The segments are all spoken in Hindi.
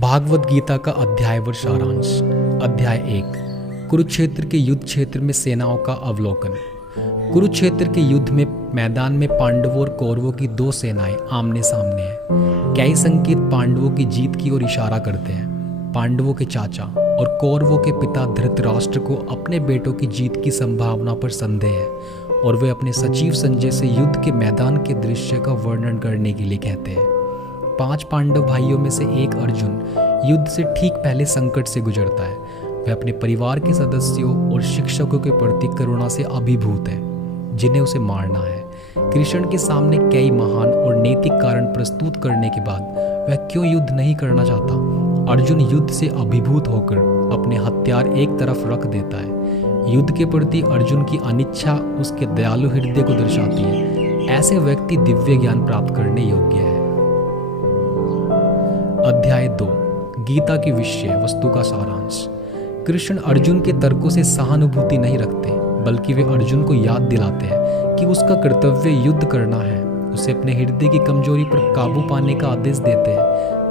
भागवत गीता का अध्यायवर सारांश। अध्याय 1। कुरुक्षेत्र के युद्ध क्षेत्र में सेनाओं का अवलोकन। कुरुक्षेत्र के युद्ध में मैदान में पांडवों और कौरवों की दो सेनाएं आमने सामने हैं। कई संकेत पांडवों की जीत की ओर इशारा करते हैं। पांडवों के चाचा और कौरवों के पिता धृतराष्ट्र को अपने बेटों की जीत की संभावना पर संदेह है और वे अपने सचिव संजय से युद्ध के मैदान के दृश्य का वर्णन करने के लिए कहते हैं। 5 पांडव भाइयों में से एक अर्जुन युद्ध से ठीक पहले संकट से गुजरता है। वह अपने परिवार के सदस्यों और शिक्षकों के प्रति करुणा से अभिभूत है जिन्हें उसे मारना है। कृष्ण के सामने कई महान और नैतिक कारण प्रस्तुत करने के बाद वह क्यों युद्ध नहीं करना चाहता। अर्जुन युद्ध से अभिभूत होकर अपने हथियार एक तरफ रख देता है। युद्ध के प्रति अर्जुन की अनिच्छा उसके दयालु हृदय को दर्शाती है। ऐसे व्यक्ति दिव्य ज्ञान प्राप्त करने योग्य है। अध्याय 2। गीता की विषय वस्तु का सारांश। कृष्ण अर्जुन के तर्कों से सहानुभूति नहीं रखते, बल्कि वे अर्जुन को याद दिलाते हैं कि उसका कर्तव्य युद्ध करना है। उसे अपने हृदय की कमजोरी पर काबू पाने का आदेश देते हैं।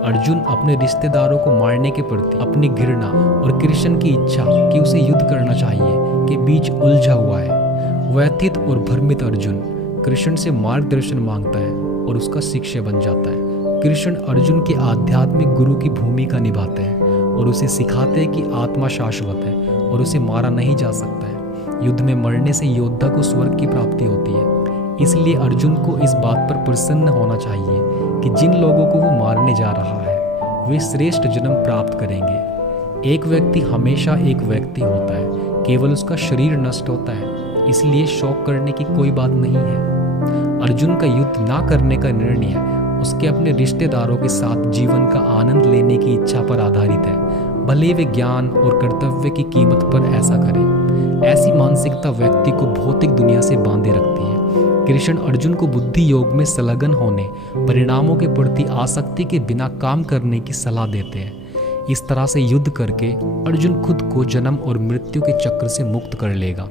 अर्जुन अपने रिश्तेदारों को मारने के प्रति अपनी घृणा और कृष्ण की इच्छा कि उसे युद्ध करना चाहिए के बीच उलझा हुआ है। व्यथित और भ्रमित अर्जुन कृष्ण से मार्गदर्शन मांगता है और उसका शिष्य बन जाता है। कृष्ण अर्जुन के आध्यात्मिक गुरु की भूमिका निभाते हैं और उसे सिखाते हैं कि आत्मा शाश्वत है और उसे मारा नहीं जा सकता है। युद्ध में मरने से योद्धा को स्वर्ग की प्राप्ति होती है। इसलिए अर्जुन को इस बात पर प्रसन्न होना चाहिए कि जिन लोगों को वो मारने जा रहा है वे श्रेष्ठ जन्म प्राप्त करेंगे। एक व्यक्ति हमेशा एक व्यक्ति होता है, केवल उसका शरीर नष्ट होता है, इसलिए शोक करने की कोई बात नहीं है। अर्जुन का युद्ध ना करने का निर्णय उसके अपने रिश्तेदारों के साथ जीवन का आनंद लेने की इच्छा पर आधारित है, भले वे ज्ञान और कर्तव्य की कीमत पर ऐसा करें। ऐसी मानसिकता व्यक्ति को भौतिक दुनिया से बांधे रखती है। कृष्ण अर्जुन को बुद्धि योग में संलग्न होने, परिणामों के प्रति आसक्ति के बिना काम करने की सलाह देते हैं। इस तरह से युद्ध करके अर्जुन खुद को जन्म और मृत्यु के चक्र से मुक्त कर लेगा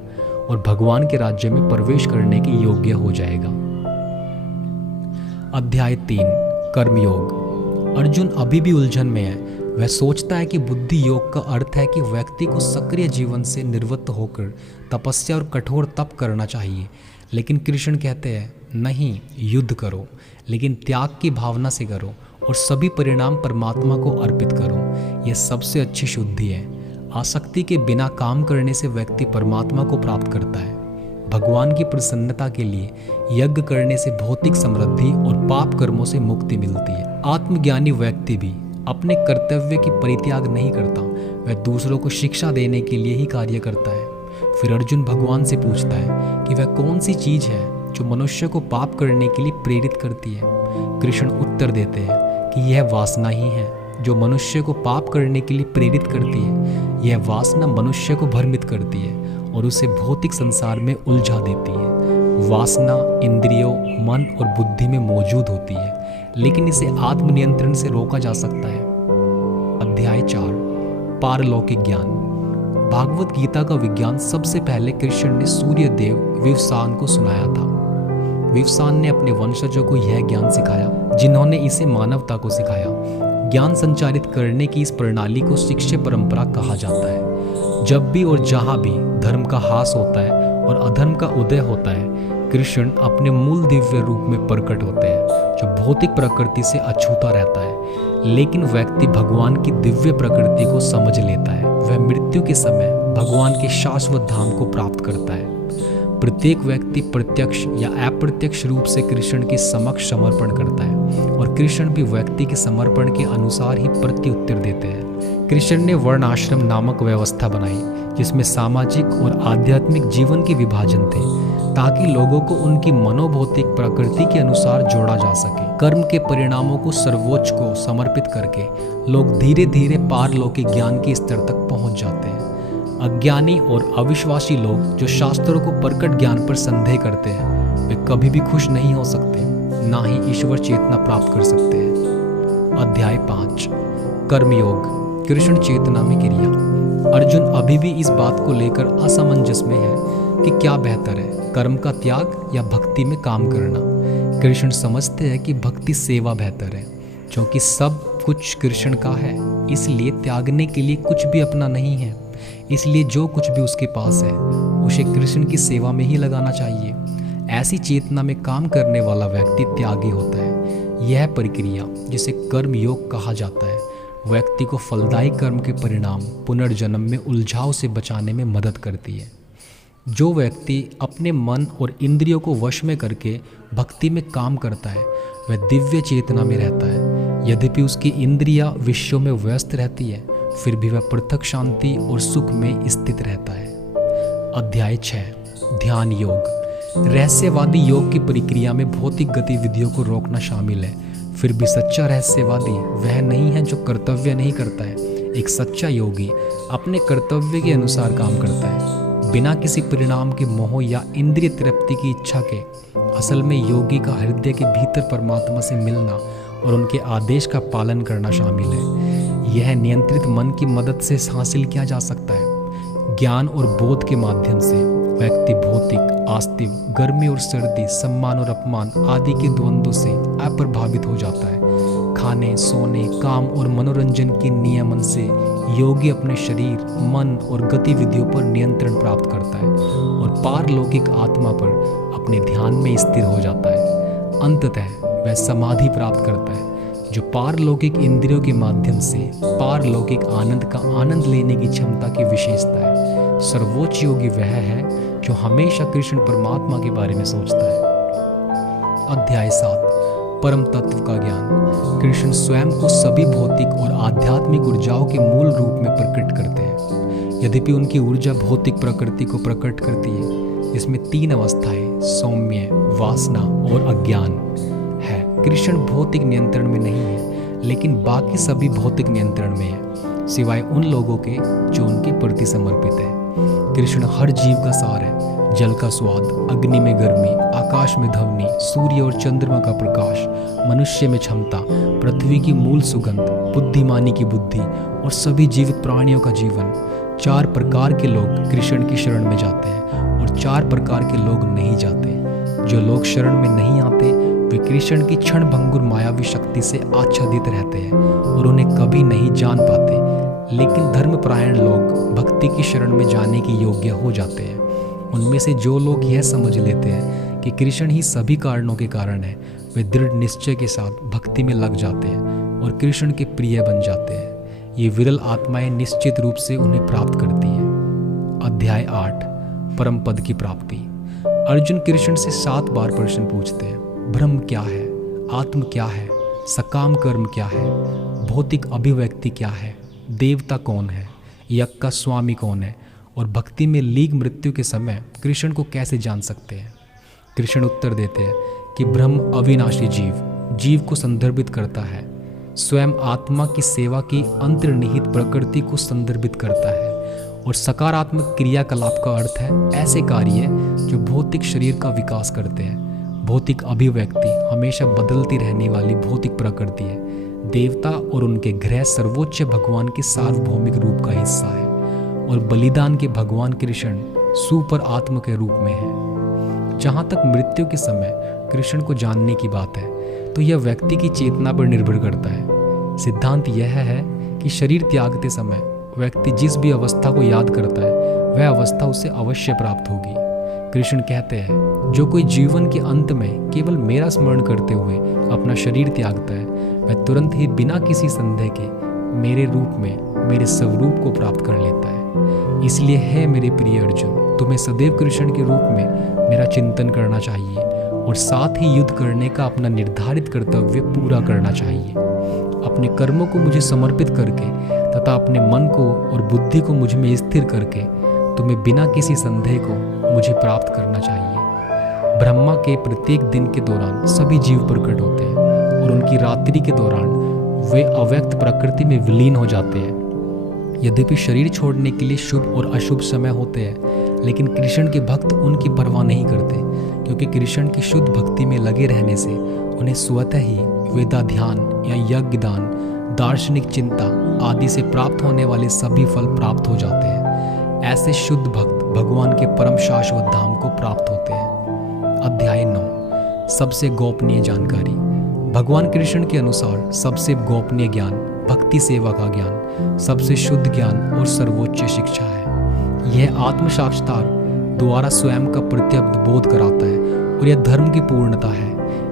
और भगवान के राज्य में प्रवेश करने के योग्य हो जाएगा। अध्याय 3। कर्मयोग। अर्जुन अभी भी उलझन में है। वह सोचता है कि बुद्धि योग का अर्थ है कि व्यक्ति को सक्रिय जीवन से निवृत्त होकर तपस्या और कठोर तप करना चाहिए, लेकिन कृष्ण कहते हैं नहीं, युद्ध करो, लेकिन त्याग की भावना से करो और सभी परिणाम परमात्मा को अर्पित करो। यह सबसे अच्छी शुद्धि है। आसक्ति के बिना काम करने से व्यक्ति परमात्मा को प्राप्त करता है। भगवान की प्रसन्नता के लिए यज्ञ करने से भौतिक समृद्धि और पाप कर्मों से मुक्ति मिलती है। आत्मज्ञानी व्यक्ति भी अपने कर्तव्य की परित्याग नहीं करता, वह दूसरों को शिक्षा देने के लिए ही कार्य करता है। फिर अर्जुन भगवान से पूछता है कि वह कौन सी चीज है जो मनुष्य को पाप करने के लिए प्रेरित करती है। कृष्ण उत्तर देते हैं कि यह वासना ही है जो मनुष्य को पाप करने के लिए प्रेरित करती है। यह वासना मनुष्य को भ्रमित करती है और उसे भौतिक संसार में उलझा देती है। वासना इंद्रियों, मन और बुद्धि में मौजूद होती है, लेकिन इसे आत्मनियंत्रण से रोका जा सकता है। अध्याय 4। पारलौकिक ज्ञान। भागवत गीता का विज्ञान सबसे पहले कृष्ण ने सूर्य देव विवस्वान को सुनाया था। विवस्वान ने अपने वंशजों को यह ज्ञान सिखाया जिन्होंने इसे मानवता को सिखाया। ज्ञान संचारित करने की इस प्रणाली को शिष्य परंपरा कहा जाता है। जब भी और जहाँ भी धर्म का ह्रास होता है और अधर्म का उदय होता है, कृष्ण अपने मूल दिव्य रूप में प्रकट होते हैं, जो भौतिक प्रकृति से अछूता रहता है। लेकिन व्यक्ति भगवान की दिव्य प्रकृति को समझ लेता है। वह मृत्यु के समय भगवान के शाश्वत धाम को प्राप्त करता है। प्रत्येक व्यक्ति प्रत्यक्ष या अप्रत्यक्ष रूप से कृष्ण के समक्ष समर्पण करता है और कृष्ण भी व्यक्ति के समर्पण के अनुसार ही प्रत्युत्तर देते हैं। कृष्ण ने वर्ण आश्रम नामक व्यवस्था बनाई जिसमें सामाजिक और आध्यात्मिक जीवन के विभाजन थे, ताकि लोगों को उनकी मनोभौतिक प्रकृति के अनुसार जोड़ा जा सके। कर्म के परिणामों को सर्वोच्च को समर्पित करके लोग धीरे धीरे पारलौकिक ज्ञान के स्तर तक पहुंच जाते हैं। अज्ञानी और अविश्वासी लोग जो शास्त्रों को प्रकट ज्ञान पर संदेह करते हैं, वे कभी भी खुश नहीं हो सकते, ना ही ईश्वर चेतना प्राप्त कर सकते हैं। अध्याय 5। कर्मयोग। कृष्ण चेतना में क्रिया। अर्जुन अभी भी इस बात को लेकर असमंजस में है कि क्या बेहतर है, कर्म का त्याग या भक्ति में काम करना। कृष्ण समझते हैं कि भक्ति सेवा बेहतर है, क्योंकि सब कुछ कृष्ण का है। इसलिए त्यागने के लिए कुछ भी अपना नहीं है। इसलिए जो कुछ भी उसके पास है उसे कृष्ण की सेवा में ही लगाना चाहिए। ऐसी चेतना में काम करने वाला व्यक्ति त्यागी होता है। यह प्रक्रिया जिसे कर्म योग कहा जाता है व्यक्ति को फलदायी कर्म के परिणाम पुनर्जन्म में उलझाव से बचाने में मदद करती है। जो व्यक्ति अपने मन और इंद्रियों को वश में करके भक्ति में काम करता है वह दिव्य चेतना में रहता है। यद्यपि उसकी इंद्रियां विषयों में व्यस्त रहती है फिर भी वह पृथक शांति और सुख में स्थित रहता है। अध्याय 6 ध्यान योग। रहस्यवादी योग की प्रक्रिया में भौतिक गतिविधियों को रोकना शामिल है। फिर भी सच्चा रहस्यवादी वह नहीं है जो कर्तव्य नहीं करता है। एक सच्चा योगी अपने कर्तव्य के अनुसार काम करता है बिना किसी परिणाम के मोह या इंद्रिय तृप्ति की इच्छा के। असल में योगी का हृदय के भीतर परमात्मा से मिलना और उनके आदेश का पालन करना शामिल है। यह नियंत्रित मन की मदद से हासिल किया जा सकता है। ज्ञान और बोध के माध्यम से व्यक्ति भौतिक, आस्तिक, गर्मी और सर्दी, सम्मान और अपमान आदि के द्वंद्वों से अप्रभावित हो जाता है। खाने, सोने, काम और मनोरंजन के नियमन से योगी अपने शरीर, मन और गतिविधियों पर नियंत्रण प्राप्त करता है और पारलौकिक आत्मा पर अपने ध्यान में स्थिर हो जाता है। अंततः वह समाधि प्राप्त करता है जो पारलौकिक इंद्रियों के माध्यम से पारलौकिक आनंद का आनंद लेने की क्षमता की विशेषता है। सर्वोच्च योगी वह है जो हमेशा कृष्ण परमात्मा के बारे में सोचता है। अध्याय 7 परम तत्व का ज्ञान। कृष्ण स्वयं को सभी भौतिक और आध्यात्मिक ऊर्जाओं के मूल रूप में प्रकट करते हैं। यद्यपि उनकी ऊर्जा भौतिक प्रकृति को प्रकट करती है जिसमें 3 अवस्थाएं सौम्य, वासना और अज्ञान है। कृष्ण भौतिक नियंत्रण में नहीं है लेकिन बाकी सभी भौतिक नियंत्रण में है सिवाय उन लोगों के जो उनके प्रति समर्पित है। कृष्ण हर जीव का सार है। जल का स्वाद, अग्नि में गर्मी, आकाश में ध्वनि, सूर्य और चंद्रमा का प्रकाश, मनुष्य में क्षमता, पृथ्वी की मूल सुगंध, बुद्धिमानी की बुद्धि और सभी जीवित प्राणियों का जीवन। 4 प्रकार के लोग कृष्ण की शरण में जाते हैं और 4 प्रकार के लोग नहीं जाते। जो लोग शरण में नहीं आते वे कृष्ण की क्षणभंगुर मायावी शक्ति से आच्छादित रहते हैं और उन्हें कभी नहीं जान पाते। लेकिन धर्मपरायण लोग भक्ति की शरण में जाने के योग्य हो जाते हैं। उनमें से जो लोग यह समझ लेते हैं कि कृष्ण ही सभी कारणों के कारण है वे दृढ़ निश्चय के साथ भक्ति में लग जाते हैं और कृष्ण के प्रिय बन जाते हैं। ये विरल आत्माएं निश्चित रूप से उन्हें प्राप्त करती हैं। अध्याय 8 परम पद की प्राप्ति। अर्जुन कृष्ण से 7 बार प्रश्न पूछते हैं। ब्रह्म क्या है, आत्म क्या है, सकाम कर्म क्या है, भौतिक अभिव्यक्ति क्या है, देवता कौन है, यज्ञ का स्वामी कौन है और भक्ति में लीग मृत्यु के समय कृष्ण को कैसे जान सकते हैं। कृष्ण उत्तर देते हैं कि ब्रह्म अविनाशी जीव को संदर्भित करता है, स्वयं आत्मा की सेवा की अंतर्निहित प्रकृति को संदर्भित करता है और सकारात्मक क्रियाकलाप का अर्थ है ऐसे कार्य जो भौतिक शरीर का विकास करते हैं। भौतिक अभिव्यक्ति हमेशा बदलती रहने वाली भौतिक प्रकृति है। देवता और उनके ग्रह सर्वोच्च भगवान के सार्वभौमिक रूप का हिस्सा है और बलिदान के भगवान कृष्ण सुपर आत्म के रूप में है। जहाँ तक मृत्यु के समय कृष्ण को जानने की बात है तो यह व्यक्ति की चेतना पर निर्भर करता है। सिद्धांत यह है कि शरीर त्यागते समय व्यक्ति जिस भी अवस्था को याद करता है वह अवस्था उसे अवश्य प्राप्त होगी। कृष्ण कहते हैं जो कोई जीवन के अंत में केवल मेरा स्मरण करते हुए अपना शरीर त्यागता है वह तुरंत ही बिना किसी संदेह के मेरे रूप में मेरे स्वरूप को प्राप्त कर लेता है। इसलिए है मेरे प्रिय अर्जुन, तुम्हें सदैव कृष्ण के रूप में मेरा चिंतन करना चाहिए और साथ ही युद्ध करने का अपना निर्धारित कर्तव्य पूरा करना चाहिए। अपने कर्मों को मुझे समर्पित करके तथा अपने मन को और बुद्धि को मुझ में स्थिर करके तुम्हें बिना किसी संदेह को मुझे प्राप्त करना चाहिए। ब्रह्मा के प्रत्येक दिन के दौरान सभी जीव प्रकट होते हैं और उनकी रात्रि के दौरान वे अव्यक्त प्रकृति में विलीन हो जाते हैं। यद्यपि शरीर छोड़ने के लिए शुभ और अशुभ समय होते हैं लेकिन कृष्ण के भक्त उनकी परवाह नहीं करते क्योंकि कृष्ण की शुद्ध भक्ति में लगे रहने से उन्हें स्वतः ही वेदा ध्यान या यज्ञ दान, दार्शनिक चिंता आदि से प्राप्त होने वाले सभी फल प्राप्त हो जाते हैं। ऐसे शुद्ध भक्त भगवान के परम शाश्वत धाम को प्राप्त होते हैं। अध्याय 9 सबसे गोपनीय जानकारी। भगवान कृष्ण के अनुसार सबसे गोपनीय ज्ञान भक्ति सेवा का ज्ञान सबसे शुद्ध ज्ञान और सर्वोच्च शिक्षा है। यह आत्म साक्षात्कार द्वारा स्वयं का प्रत्यब्ध बोध कराता है और यह धर्म की पूर्णता है।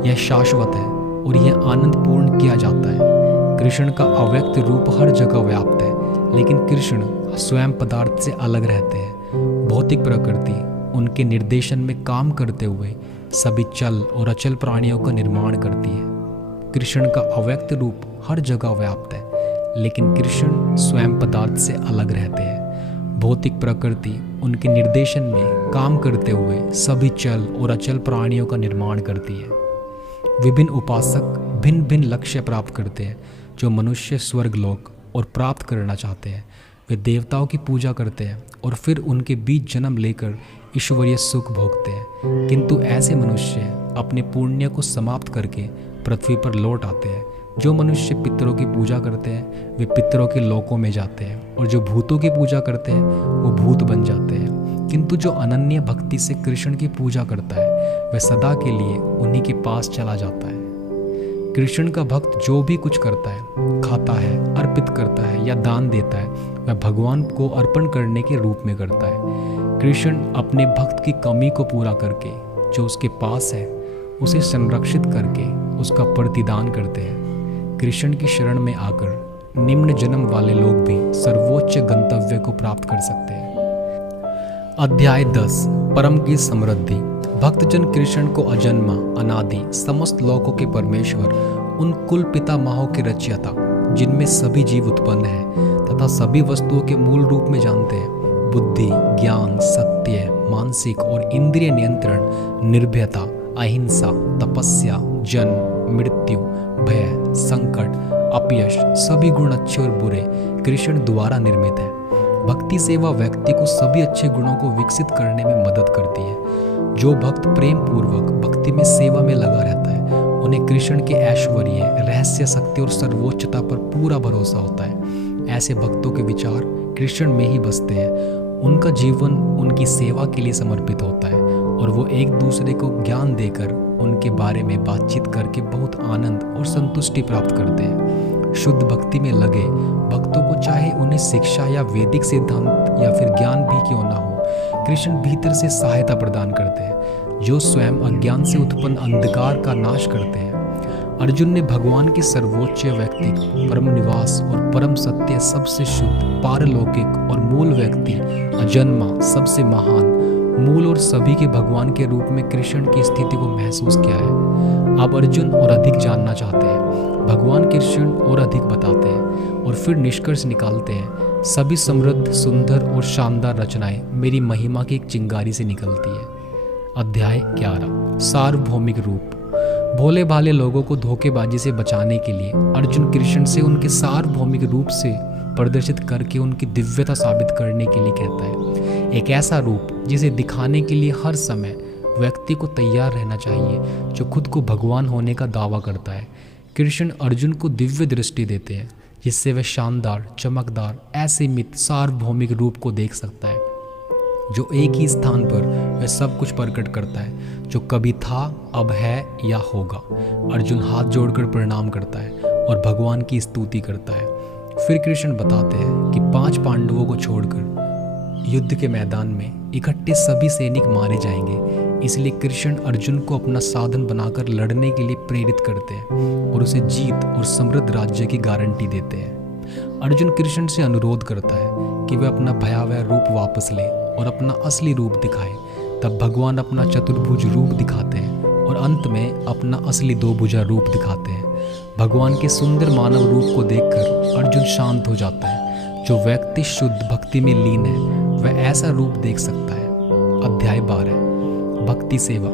यह शाश्वत है और यह आनंद पूर्ण किया जाता है। कृष्ण का अव्यक्त रूप हर जगह व्याप्त है, लेकिन कृष्ण स्वयं पदार्थ से अलग रहते हैं। भौतिक प्रकृति उनके निर्देशन में काम करते हुए सभी चल और अचल प्राणियों का निर्माण करती है। कृष्ण का अव्यक्त रूप हर जगह व्याप्त है, लेकिन कृष्ण स्वयं पदार्थ से अलग रहते हैं। भौतिक प्रकृति उनके निर्देशन में काम करते हुए सभी चल और अचल प्राणियों का निर्माण करती है। विभिन्न उपासक भिन्न भिन्न लक्ष्य प्राप्त करते हैं। जो मनुष्य स्वर्ग लोक और प्राप्त करना चाहते हैं वे देवताओं की पूजा करते हैं और फिर उनके बीच जन्म लेकर ईश्वरीय सुख भोगते हैं। किंतु ऐसे मनुष्य अपने पुण्य को समाप्त करके पृथ्वी पर लौट आते हैं। जो मनुष्य पितरों की पूजा करते हैं वे पितरों के लोकों में जाते हैं, और जो भूतों की पूजा करते हैं वो भूत बन जाते हैं। किंतु जो अनन्य भक्ति से कृष्ण की पूजा करता है वह सदा के लिए उन्हीं के पास चला जाता है। कृष्ण का भक्त जो भी कुछ करता है, खाता है, अर्पित करता है या दान देता है, वह भगवान को अर्पण करने के रूप में करता है। कृष्ण अपने भक्त की कमी को पूरा करके जो उसके पास है उसे संरक्षित करके उसका प्रतिदान करते हैं। कृष्ण की शरण में आकर निम्न जन्म वाले लोग भी सर्वोच्च गंतव्य को प्राप्त कर सकते हैं। अध्याय 10 परम की समृद्धि। भक्तजन कृष्ण को अजन्मा, अनादि, समस्त लोकों के परमेश्वर, उन कुल पितामहों के रचयिता जिनमें सभी जीव उत्पन्न हैं तथा सभी वस्तुओं के मूल रूप में जानते हैं, बुद्धि, ज्ञान, सत्य, मानसिक और इंद्रिय नियंत्रण, निर्भयता, अहिंसा, तपस्या, जन्म, मृत्यु, भय, संकट, अपयश, सभी गुण अच्छे और बुरे कृष्ण द्वारा निर्मित है। भक्ति सेवा व्यक्ति को सभी अच्छे गुणों को विकसित करने में मदद करती है। जो भक्त प्रेम पूर्वक भक्ति में सेवा में लगा रहता है उन्हें कृष्ण के ऐश्वर्य, रहस्य, शक्ति और सर्वोच्चता पर पूरा भरोसा होता है। ऐसे भक्तों के विचार कृष्ण में ही बसते हैं। उनका जीवन उनकी सेवा के लिए समर्पित होता है और वो एक दूसरे को ज्ञान देकर उनके बारे में बातचीत करके बहुत आनंद और संतुष्टि प्राप्त करते हैं। शुद्ध भक्ति में लगे भक्तों को चाहे उन्हें शिक्षा या वैदिक सिद्धांत या फिर ज्ञान भी क्यों ना हो, कृष्ण भीतर से सहायता प्रदान करते हैं, जो स्वयं अज्ञान से उत्पन्न अंधकार का नाश करते हैं। अर्जुन ने भगवान के सर्वोच्च व्यक्ति, परम निवास और परम सत्य, सबसे शुद्ध, पारलौकिक और मूल व्यक्ति, अजन्मा, सबसे महान, मूल और सभी के भगवान के रूप में कृष्ण की स्थिति को महसूस किया है। अब अर्जुन और अधिक जानना चाहते हैं। भगवान कृष्ण और अधिक बताते हैं और फिर निष्कर्ष निकालते हैं। सभी समृद्ध, सुंदर और शानदार रचनाएं मेरी महिमा की एक चिंगारी से निकलती है। अध्याय 11 सार्वभौमिक रूप। भोले भाले लोगों को धोखेबाजी से बचाने के लिए अर्जुन कृष्ण से उनके सार्वभौमिक रूप से प्रदर्शित करके उनकी दिव्यता साबित करने के लिए कहता है। एक ऐसा रूप जिसे दिखाने के लिए हर समय व्यक्ति को तैयार रहना चाहिए, जो खुद को भगवान होने का दावा करता है। कृष्ण अर्जुन को दिव्य दृष्टि देते हैं जिससे वह शानदार, चमकदार, असीमित सार्वभौमिक रूप को देख सकता है, जो एक ही स्थान पर वह सब कुछ प्रकट करता है, जो कभी था, अब है या होगा। अर्जुन हाथ जोड़कर प्रणाम करता है और भगवान की स्तुति करता है। फिर कृष्ण बताते हैं कि 5 पांडवों को छोड़कर युद्ध के मैदान में इकट्ठे सभी सैनिक मारे जाएंगे। इसलिए कृष्ण अर्जुन को अपना साधन बनाकर लड़ने के लिए प्रेरित करते हैं और उसे जीत और समृद्ध राज्य की गारंटी देते हैं। अर्जुन कृष्ण से अनुरोध करता है कि वह अपना भयावह रूप वापस ले और अपना असली रूप दिखाए। तब भगवान अपना चतुर्भुज रूप दिखाते हैं और अंत में अपना असली 2 भुजा रूप दिखाते हैं। भगवान के सुंदर मानव रूप को देखकर अर्जुन शांत हो जाता है। जो व्यक्ति शुद्ध भक्ति में लीन है वह ऐसा रूप देख सकता है। अध्याय 12 भक्ति सेवा।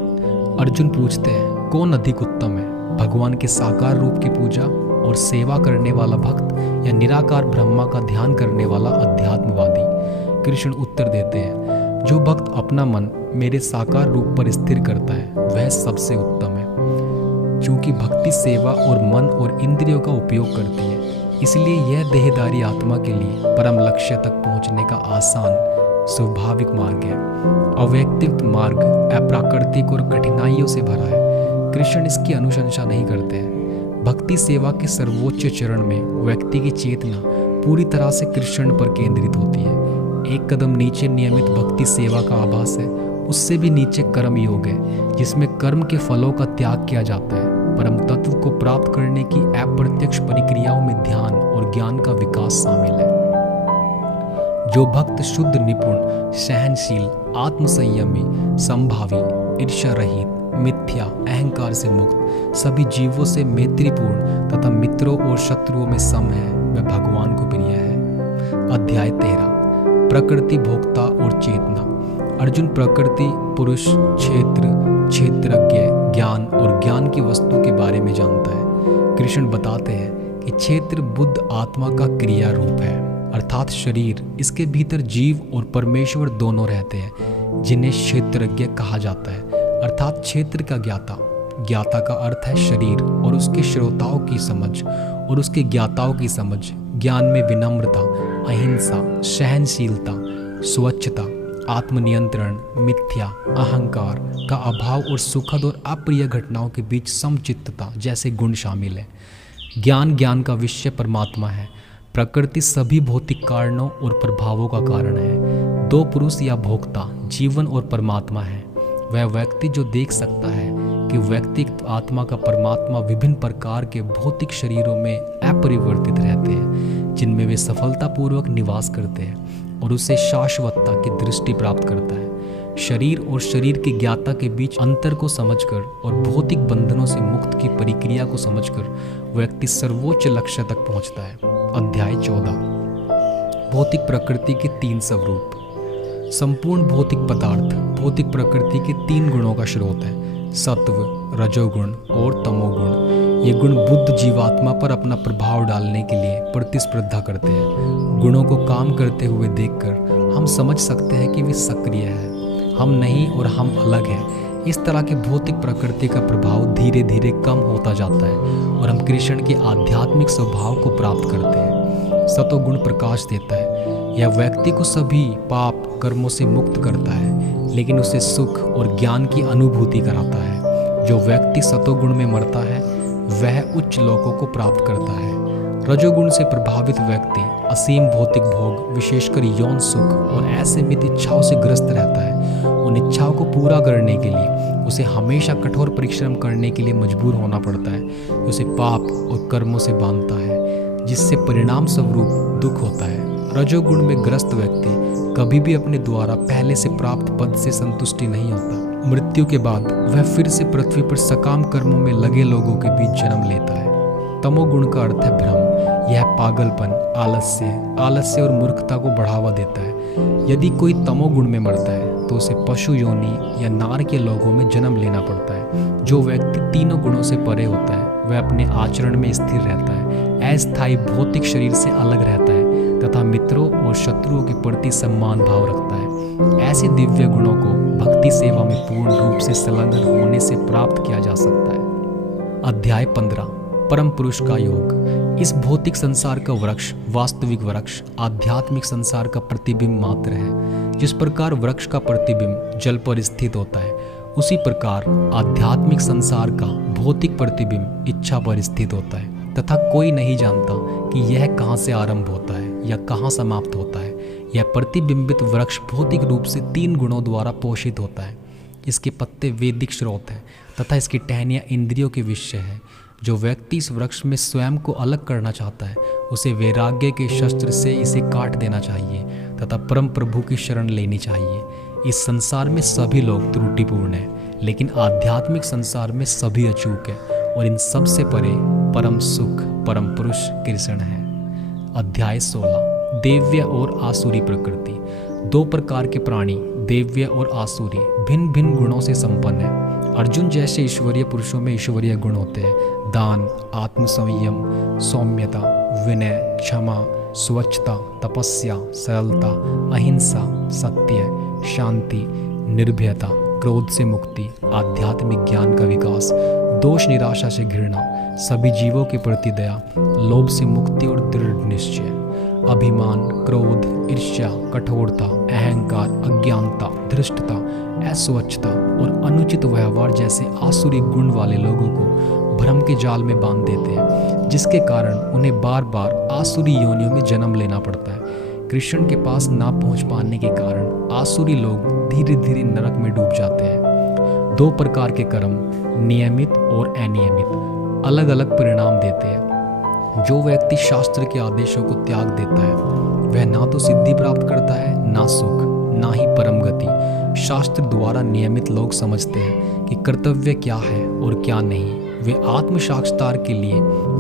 अर्जुन पूछते हैं कौन अधिक उत्तम है, भगवान के साकार रूप की पूजा और सेवा करने वाला भक्त या निराकार ब्रह्मा का ध्यान करने वाला अध्यात्मवादी। कृष्ण उत्तर देते हैं जो भक्त अपना मन मेरे साकार रूप पर स्थिर करता है वह सबसे उत्तम है। चूंकि भक्ति सेवा और मन और इंद्रियों का उपयोग करती है, इसलिए यह देहधारी आत्मा के लिए परम लक्ष्य तक पहुंचने का आसान स्वाभाविक मार्ग है। अव्यक्तिक मार्ग अप्राकृतिक और कठिनाइयों से भरा है। कृष्ण इसकी अनुशंसा नहीं करते हैं। भक्ति सेवा के सर्वोच्च चरण में व्यक्ति की चेतना पूरी तरह से कृष्ण पर केंद्रित होती है। एक कदम नीचे नियमित भक्ति सेवा का आभास है, उससे भी नीचे कर्म योग है, जिसमें कर्म के फलों का त्याग किया जाता है। परम तत्व को प्राप्त करने की अप्रत्यक्ष प्रक्रियाओं में ध्यान और ज्ञान का विकास शामिल है। जो भक्त शुद्ध, निपुण, सहनशील, आत्मसंयमी, संभावी, ईर्ष्या रहित, मिथ्या अहंकार से मुक्त, सभी जीवों से मैत्रीपूर्ण तथा मित्रों और शत्रुओं में सम है, वह भगवान को प्रिय है। अध्याय 13 प्रकृति, भोक्ता और चेतना। अर्जुन प्रकृति, पुरुष, क्षेत्र, क्षेत्रज्ञ, ज्ञान और ज्ञान की वस्तु के बारे में जानता है। कृष्ण बताते हैं कि क्षेत्र बुद्ध आत्मा का क्रिया रूप है, अर्थात शरीर। इसके भीतर जीव और परमेश्वर दोनों रहते हैं, जिन्हें क्षेत्रज्ञ कहा जाता है, अर्थात क्षेत्र का ज्ञाता। ज्ञाता का अर्थ है शरीर और उसके श्रोताओं की समझ और उसके ज्ञाताओं की समझ। ज्ञान में विनम्रता, अहिंसा, सहनशीलता, स्वच्छता, आत्मनियंत्रण, मिथ्या अहंकार का अभाव और सुखद और अप्रिय घटनाओं के बीच समचित्तता जैसे गुण शामिल है। ज्ञान का विषय परमात्मा है। प्रकृति सभी भौतिक कारणों और प्रभावों का कारण है। दो पुरुष या भोक्ता, जीवन और परमात्मा है। वह व्यक्ति जो देख सकता है कि व्यक्तिगत आत्मा का परमात्मा विभिन्न प्रकार के भौतिक शरीरों में अपरिवर्तित रहते हैं, जिनमें वे सफलतापूर्वक निवास करते हैं, और उसे शाश्वतता की दृष्टि प्राप्त करता है। शरीर और शरीर के ज्ञाता के बीच अंतर को समझकर और भौतिक बंधनों से मुक्त की प्रक्रिया को समझकर व्यक्ति सर्वोच्च लक्ष्य तक पहुंचता है। अध्याय 14 भौतिक प्रकृति के 3 स्वरूप। संपूर्ण भौतिक पदार्थ भौतिक प्रकृति के 3 गुणों का स्रोत है, सत्व, रजोगुण और तमोगुण। ये गुण बुद्ध जीवात्मा पर अपना प्रभाव डालने के लिए प्रतिस्पर्धा करते हैं। गुणों को काम करते हुए देखकर हम समझ सकते हैं कि वे सक्रिय हैं, हम नहीं और हम अलग हैं। इस तरह की भौतिक प्रकृति का प्रभाव धीरे धीरे कम होता जाता है और हम कृष्ण के आध्यात्मिक स्वभाव को प्राप्त करते हैं। सतोगुण प्रकाश देता है। यह व्यक्ति को सभी पाप कर्मों से मुक्त करता है, लेकिन उसे सुख और ज्ञान की अनुभूति कराता है। जो व्यक्ति सतोगुण में मरता है वह उच्च लोकों को प्राप्त करता है। रजोगुण से प्रभावित व्यक्ति असीम भौतिक भोग, विशेषकर यौन सुख और असीमित इच्छाओं से ग्रस्त रहता है। उन इच्छाओं को पूरा करने के लिए उसे हमेशा कठोर परिश्रम करने के लिए मजबूर होना पड़ता है, उसे पाप और कर्मों से बांधता है, जिससे परिणाम स्वरूप दुख होता है। रजोगुण में ग्रस्त व्यक्ति कभी भी अपने द्वारा पहले से प्राप्त पद से संतुष्टि नहीं होता। मृत्यु के बाद वह फिर से पृथ्वी पर सकाम कर्मों में लगे लोगों के बीच जन्म लेता है। तमोगुण का अर्थ है भ्रम। यह पागलपन, आलस्य और मूर्खता को बढ़ावा देता है। यदि कोई तमोगुण में मरता है तो उसे पशु योनि या नार के लोगों में जन्म लेना पड़ता है। जो व्यक्ति तीनों गुणों से परे होता है वह अपने आचरण में स्थिर रहता है, अस्थायी भौतिक शरीर से अलग रहता है तथा मित्रों और शत्रुओं के प्रति सम्मान भाव रखता है। ऐसे दिव्य गुणों को भक्ति सेवा में पूर्ण रूप से संलग्न होने से प्राप्त किया जा सकता है। अध्याय 15 परम पुरुष का योग। इस भौतिक संसार का वृक्ष वास्तविक वृक्ष आध्यात्मिक संसार का प्रतिबिंब मात्र है। जिस प्रकार वृक्ष का प्रतिबिंब जल पर स्थित होता है, उसी प्रकार आध्यात्मिक संसार का भौतिक प्रतिबिंब इच्छा पर स्थित होता है तथा कोई नहीं जानता कि यह कहाँ से आरंभ होता है या कहाँ समाप्त होता है। यह प्रतिबिंबित वृक्ष भौतिक रूप से 3 गुणों द्वारा पोषित होता है। इसके पत्ते वैदिक स्रोत हैं तथा इसकी टहनियाँ इंद्रियों के विषय है। जो व्यक्ति इस वृक्ष में स्वयं को अलग करना चाहता है उसे वैराग्य के शस्त्र से इसे काट देना चाहिए तथा परम प्रभु की शरण लेनी चाहिए। इस संसार में सभी लोग त्रुटिपूर्ण हैं, लेकिन आध्यात्मिक संसार में सभी अचूक है और इन सब से परे परम सुख परम पुरुष कृष्ण है। अध्याय 16 देव्य और आसुरी प्रकृति। 2 प्रकार के प्राणी देव्य और आसुरी भिन्न भिन्न गुणों से संपन्न है। अर्जुन जैसे ईश्वरीय पुरुषों में ईश्वरीय गुण होते हैं, दान, आत्मसंयम, सौम्यता, विनय, क्षमा, स्वच्छता, तपस्या, सरलता, अहिंसा, सत्य, शांति, निर्भयता, क्रोध से मुक्ति, आध्यात्मिक ज्ञान का विकास, दोष निराशा से घृणा, सभी जीवों के प्रति दया, लोभ से मुक्ति और दृढ़ निश्चय, अभिमान, क्रोध, ईर्ष्या, कठोरता, अहंकार, अज्ञानता, धृष्टता, अस्वच्छता और अनुचित व्यवहार जैसे आसुरी गुण वाले लोगों को भ्रम के जाल में बांध देते हैं, जिसके कारण उन्हें बार बार आसुरी योनियों में जन्म लेना पड़ता है। कृष्ण के पास ना पहुंच पाने के कारण आसुरी लोग धीरे धीरे नरक में डूब जाते हैं। 2 प्रकार के कर्म, नियमित और अनियमित, अलग अलग परिणाम देते हैं। जो व्यक्ति शास्त्र के आदेशों को त्याग देता है वह ना तो सिद्धि प्राप्त करता है, ना सुख, ना ही परम गति। शास्त्र द्वारा नियमित लोग समझते हैं कि कर्तव्य क्या है और क्या नहीं। वे आत्म साक्षात्कार के लिए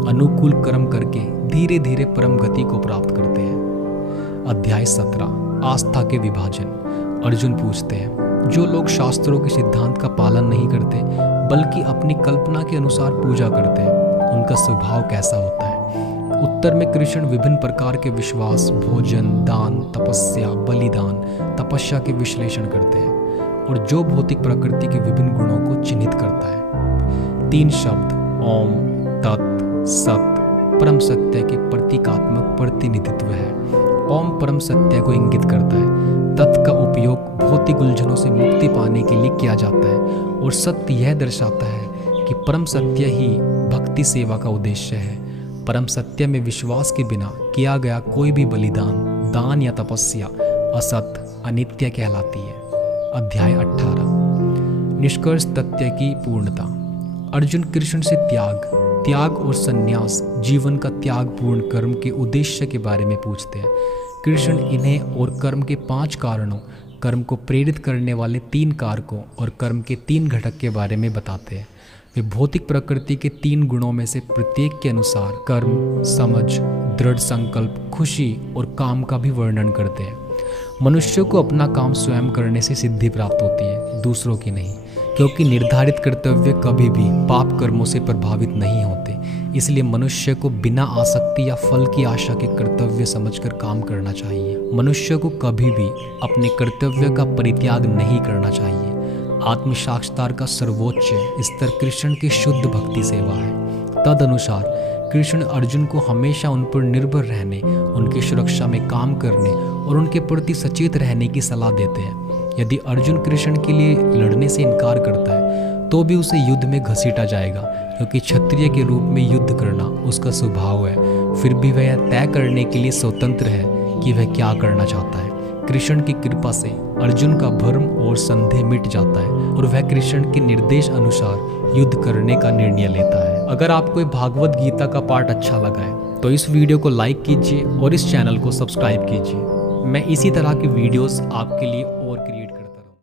अनुकूल कर्म करके धीरे धीरे परम गति को प्राप्त करते हैं। अध्याय 17, आस्था के विभाजन। अर्जुन पूछते हैं, जो लोग शास्त्रों के सिद्धांत का पालन नहीं करते बल्कि अपनी कल्पना के अनुसार पूजा करते हैं, उनका स्वभाव कैसा होता है? उत्तर में कृष्ण विभिन्न प्रकार के विश्वास, भोजन, दान, तपस्या, बलिदान, तपस्या के विश्लेषण करते हैं और जो भौतिक प्रकृति के विभिन्न गुणों को चिन्हित करता है। 3 शब्द ओम, तत्, सत, परम सत्य के प्रतीकात्मक प्रतिनिधित्व है। ओम परम सत्य को इंगित करता है। तत् का उपयोग भौतिक उलझनों से मुक्ति पाने के लिए किया जाता है और सत्य यह दर्शाता है कि परम सत्य ही भक्ति सेवा का उद्देश्य है। परम सत्य में विश्वास के बिना किया गया कोई भी बलिदान, दान या तपस्या असत, अनित्य कहलाती है। अध्याय 18, निष्कर्ष तथ्य की पूर्णता। अर्जुन कृष्ण से त्याग और संन्यास, जीवन का त्यागपूर्ण कर्म के उद्देश्य के बारे में पूछते हैं। कृष्ण इन्हें और कर्म के 5 कारणों, कर्म को प्रेरित करने वाले 3 कारकों और कर्म के 3 घटक के बारे में बताते हैं। वे भौतिक प्रकृति के 3 गुणों में से प्रत्येक के अनुसार कर्म, समझ, दृढ़ संकल्प, खुशी और काम का भी वर्णन करते हैं। मनुष्य को अपना काम स्वयं करने से सिद्धि प्राप्त होती है, दूसरों की नहीं, क्योंकि निर्धारित कर्तव्य कभी भी पाप कर्मों से प्रभावित नहीं होते। इसलिए मनुष्य को बिना आसक्ति या फल की आशा के कर्तव्य समझकर काम करना चाहिए। मनुष्य को कभी भी अपने कर्तव्य का परित्याग नहीं करना चाहिए। आत्म साक्षात्कार का सर्वोच्च स्तर कृष्ण की शुद्ध भक्ति सेवा है। तदनुसार कृष्ण अर्जुन को हमेशा उन पर निर्भर रहने, उनकी सुरक्षा में काम करने और उनके प्रति सचेत रहने की सलाह देते हैं। यदि अर्जुन कृष्ण के लिए लड़ने से इनकार करता है तो भी उसे युद्ध में घसीटा जाएगा, क्योंकि क्षत्रिय के रूप में युद्ध करना उसका स्वभाव है। फिर भी वह तय करने के लिए स्वतंत्र है कि वह क्या करना चाहता है। कृष्ण की कृपा से अर्जुन का भ्रम और संदेह मिट जाता है और वह कृष्ण के निर्देश अनुसार युद्ध करने का निर्णय लेता है। अगर आपको भागवत गीता का पाठ अच्छा लगा है तो इस वीडियो को लाइक कीजिए और इस चैनल को सब्सक्राइब कीजिए। मैं इसी तरह की वीडियोस आपके लिए